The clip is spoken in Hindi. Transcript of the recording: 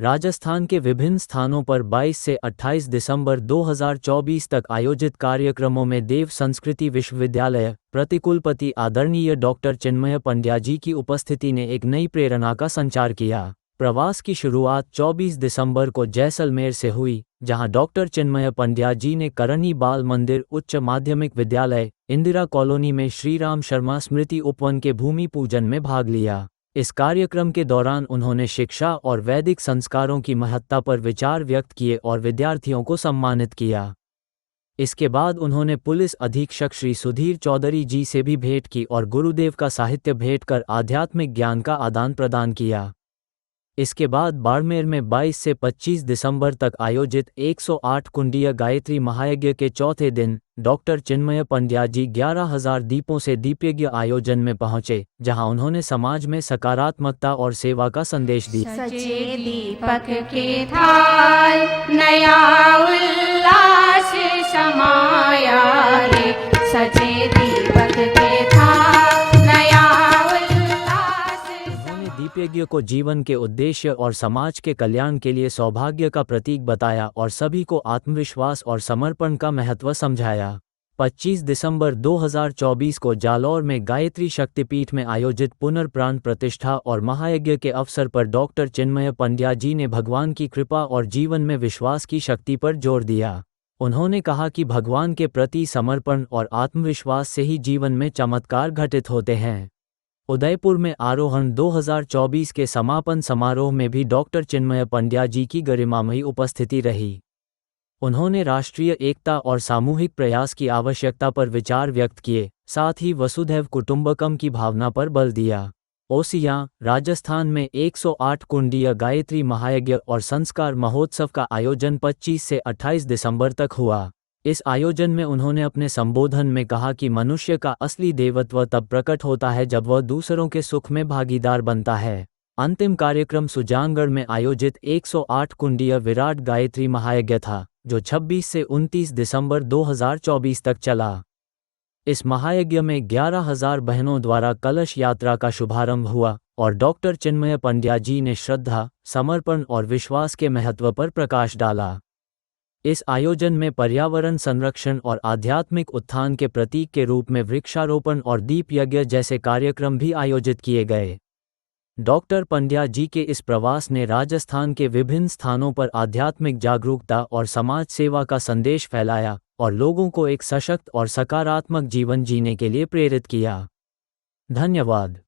राजस्थान के विभिन्न स्थानों पर 22 से 28 दिसंबर 2024 तक आयोजित कार्यक्रमों में देव संस्कृति विश्वविद्यालय प्रतिकुलपति आदरणीय डॉक्टर चिन्मय पंड्या जी की उपस्थिति ने एक नई प्रेरणा का संचार किया। प्रवास की शुरुआत 24 दिसंबर को जैसलमेर से हुई, जहां डॉक्टर चिन्मय पंड्या जी ने करनी बाल मंदिर उच्च माध्यमिक विद्यालय, इंदिरा कॉलोनी में श्रीराम शर्मा स्मृति उपवन के भूमि पूजन में भाग लिया। इस कार्यक्रम के दौरान उन्होंने शिक्षा और वैदिक संस्कारों की महत्ता पर विचार व्यक्त किए और विद्यार्थियों को सम्मानित किया। इसके बाद उन्होंने पुलिस अधीक्षक श्री सुधीर चौधरी जी से भी भेंट की और गुरुदेव का साहित्य भेंट कर आध्यात्मिक ज्ञान का आदान प्रदान किया। इसके बाद बाड़मेर में 22 से 25 दिसंबर तक आयोजित 108 कुंडीय गायत्री महायज्ञ के चौथे दिन डॉक्टर चिन्मय पंड्या जी 11,000 दीपों से दीपयज्ञ आयोजन में पहुंचे, जहां उन्होंने समाज में सकारात्मकता और सेवा का संदेश दिया। सचे दीपक के थाल नया उल्लास समाया रे, सचे दीपक के थाल नया दीपयज्ञ को जीवन के उद्देश्य और समाज के कल्याण के लिए सौभाग्य का प्रतीक बताया और सभी को आत्मविश्वास और समर्पण का महत्व समझाया। 25 दिसंबर 2024 को जालौर में गायत्री शक्तिपीठ में आयोजित पुनर्प्राण प्रतिष्ठा और महायज्ञ के अवसर पर डॉक्टर चिन्मय पंड्या जी ने भगवान की कृपा और जीवन में विश्वास की शक्ति पर जोर दिया। उन्होंने कहा कि भगवान के प्रति समर्पण और आत्मविश्वास से ही जीवन में चमत्कार घटित होते हैं। उदयपुर में आरोहण 2024 के समापन समारोह में भी डॉक्टर चिन्मय पंड्या जी की गरिमामयी उपस्थिति रही। उन्होंने राष्ट्रीय एकता और सामूहिक प्रयास की आवश्यकता पर विचार व्यक्त किए, साथ ही वसुधैव कुटुंबकम की भावना पर बल दिया। ओसियां, राजस्थान में 108 कुंडीय गायत्री महायज्ञ और संस्कार महोत्सव का आयोजन 25 से 28 दिसंबर तक हुआ। इस आयोजन में उन्होंने अपने संबोधन में कहा कि मनुष्य का असली देवत्व तब प्रकट होता है जब वह दूसरों के सुख में भागीदार बनता है। अंतिम कार्यक्रम सुजानगढ़ में आयोजित 108 कुंडीय विराट गायत्री महायज्ञ था, जो 26 से 29 दिसंबर 2024 तक चला। इस महायज्ञ में 11,000 बहनों द्वारा कलश यात्रा का शुभारंभ हुआ और डॉक्टर चिन्मय पंड्या जी ने श्रद्धा, समर्पण और विश्वास के महत्व पर प्रकाश डाला। इस आयोजन में पर्यावरण संरक्षण और आध्यात्मिक उत्थान के प्रतीक के रूप में वृक्षारोपण और दीप यज्ञ जैसे कार्यक्रम भी आयोजित किए गए। डॉक्टर पंड्या जी के इस प्रवास ने राजस्थान के विभिन्न स्थानों पर आध्यात्मिक जागरूकता और समाज सेवा का संदेश फैलाया और लोगों को एक सशक्त और सकारात्मक जीवन जीने के लिए प्रेरित किया। धन्यवाद।